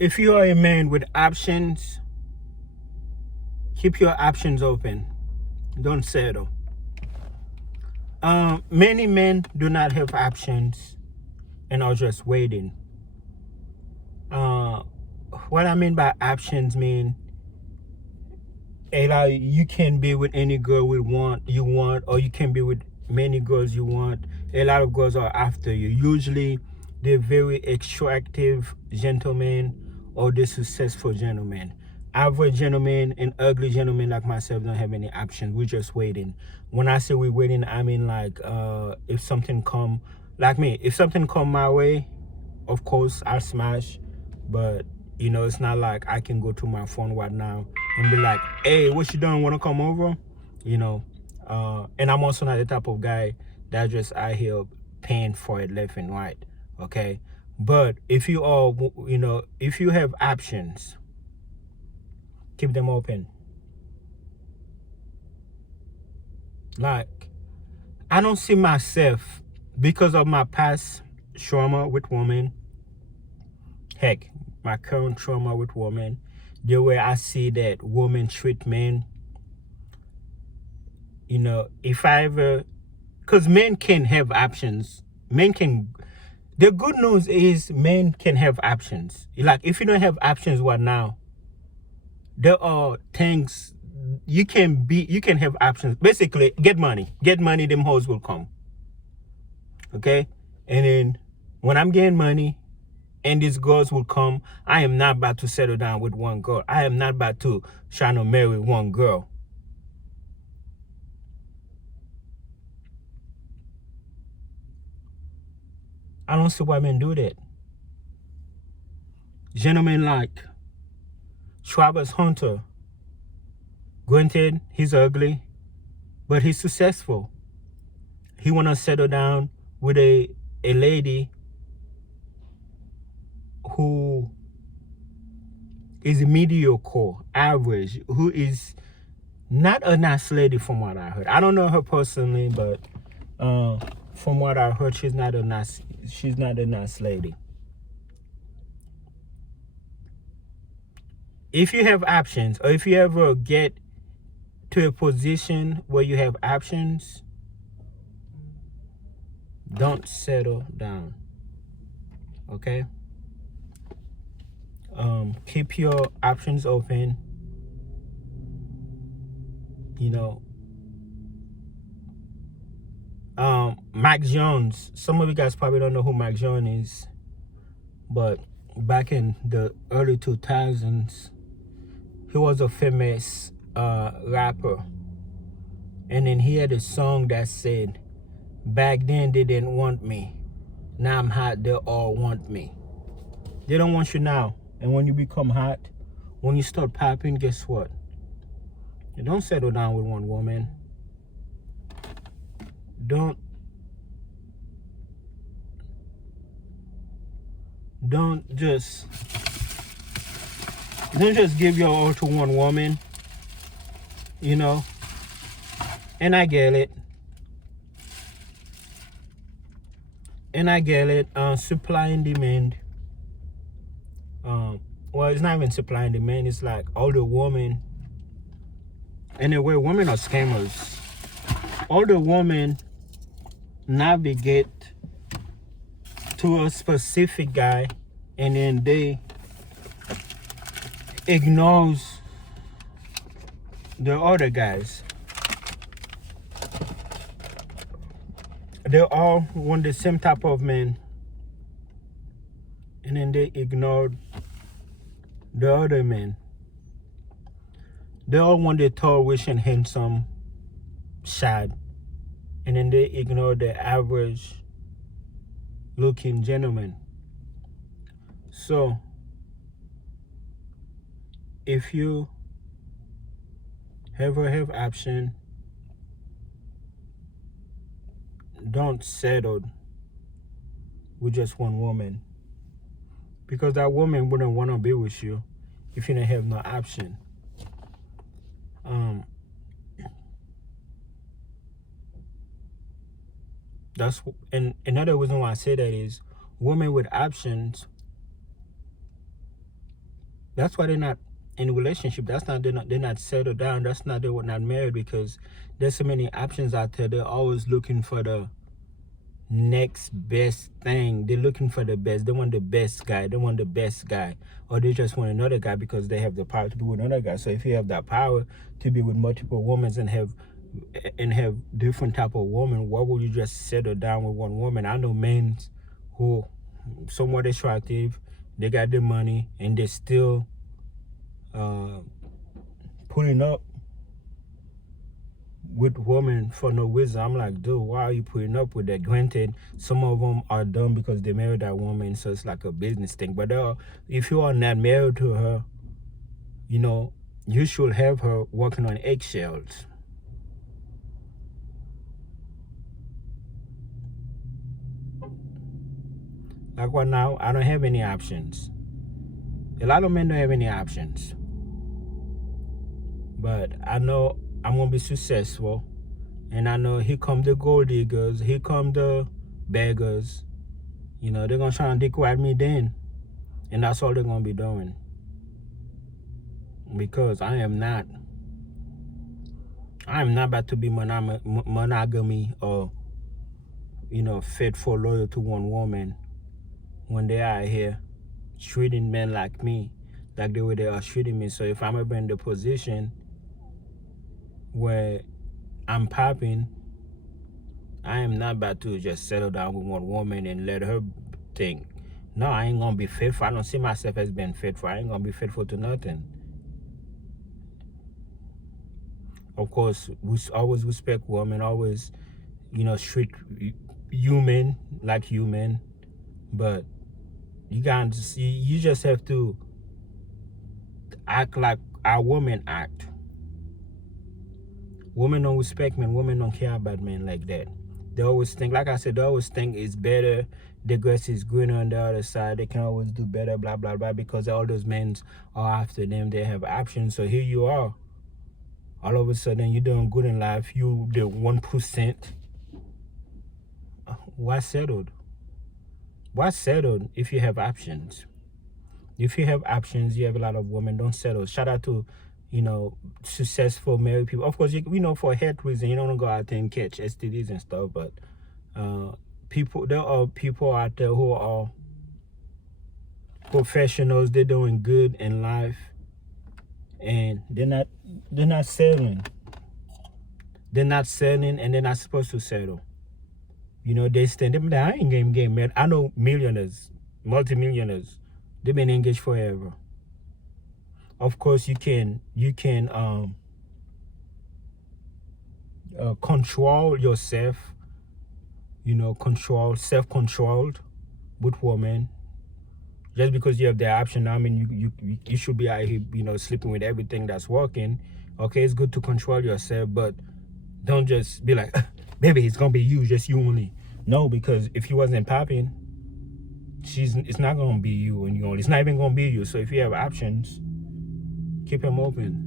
If you are a man with options, keep your options open. Don't settle. Many men do not have options and are just waiting. Uh, what I mean by options mean you can be with any girl you want, or you can be with many girls you want. A lot of girls are after you. Usually, they're very attractive gentlemen or they're successful gentlemen. Average gentlemen and ugly gentlemen like myself don't have any options. We're just waiting. When I say we're waiting, I mean like if something come, like me, if something come my way, of course I'll smash, but it's not like I can go to my phone right now and be like, hey, what you doing, want to come over? And I'm also not the type of guy that just out here paying for it left and right. Okay, but if you are, if you have options, keep them open. Like, I don't see myself, because of my past trauma with women, heck, my current trauma with women, the way I see that women treat men, if I ever, because men can have options. The good news is men can have options. Like, if you don't have options right now, there are things you can have options. Basically, get money, them hoes will come. Okay? And then when I'm getting money, and these girls will come, I am not about to settle down with one girl. I am not about to try to marry one girl. I don't see why men do that. Gentlemen like Travis Hunter, granted, he's ugly, but he's successful. He want to settle down with a lady who is mediocre, average, who is not a nice lady from what I heard. I don't know her personally, but from what I heard, she's not a nice lady. If you have options, or if you ever get to a position where you have options, don't settle down. Okay? Keep your options open. Mike Jones. Some of you guys probably don't know who Mike Jones is, but back in the early 2000s, he was a famous rapper. And then he had a song that said, back then they didn't want me. Now I'm hot, they all want me. They don't want you now. And when you become hot, when you start popping, guess what? You don't settle down with one woman. Don't just give your all to one woman. And I get it. Supply and demand. Well, it's not even supply and demand. It's like all the women. Anyway, women are scammers. All the women navigate to a specific guy, and then they ignores the other guys. They all want the same type of men, and then they ignored the other men. They all want the tall, rich, and handsome shad, and then they ignore the average looking gentleman. So if you ever have option, don't settle with just one woman, because that woman wouldn't want to be with you if you didn't have no option. And another reason why I say that is women with options That's why they're not in a relationship. That's not they're not settled down. That's not they're not married, because there's so many options out there. They're always looking for the next best thing. They're looking for the best. They want the best guy. They want the best guy, or they just want another guy because they have the power to be with another guy. So if you have that power to be with multiple women and have different type of woman, why would you just settle down with one woman? I know men who somewhat attractive, they got the money, and they still putting up with women for no reason. I'm like, dude, why are you putting up with that? Granted, some of them are dumb because they married that woman, so it's like a business thing. But if you are not married to her, you should have her working on eggshells. Like right now, I don't have any options. A lot of men don't have any options. But I know I'm gonna be successful, and I know here come the gold diggers, here come the beggars. They're gonna try and degrade me then, and that's all they're gonna be doing. Because I am not about to be monogamy or faithful, loyal to one woman when they are here treating men like me, like the way they are treating me. So if I'm ever in the position where I'm popping, I am not about to just settle down with one woman and let her think. No, I ain't gonna be faithful. I don't see myself as being faithful. I ain't gonna be faithful to nothing. Of course, we always respect women, always, treat human like human, but you just have to act like our women act. Women don't respect men. Women don't care about men like that. They always think, like I said, they always think it's better. The grass is greener on the other side. They can always do better, blah, blah, blah, because all those men are after them. They have options. So here you are. All of a sudden, you're doing good in life. You the 1%. Why settled? Why settled if you have options? If you have options, you have a lot of women. Don't settle. Shout out to, successful married people. Of course, for health reason, you don't want to go out there and catch STDs and stuff. But there are people out there who are professionals. They're doing good in life, and they're not settling. They're not settling, and they're not supposed to settle. They stand up. I ain't getting married. I know millionaires, multimillionaires. They've been engaged forever. Of course, you can control yourself. Self-controlled with women. Just because you have the option, I mean, you should be out here, sleeping with everything that's working. Okay, it's good to control yourself, but don't just be like, baby, it's gonna be you, just you only. No, because if you wasn't popping, it's not gonna be you and you only. It's not even gonna be you. So if you have options, keep them open.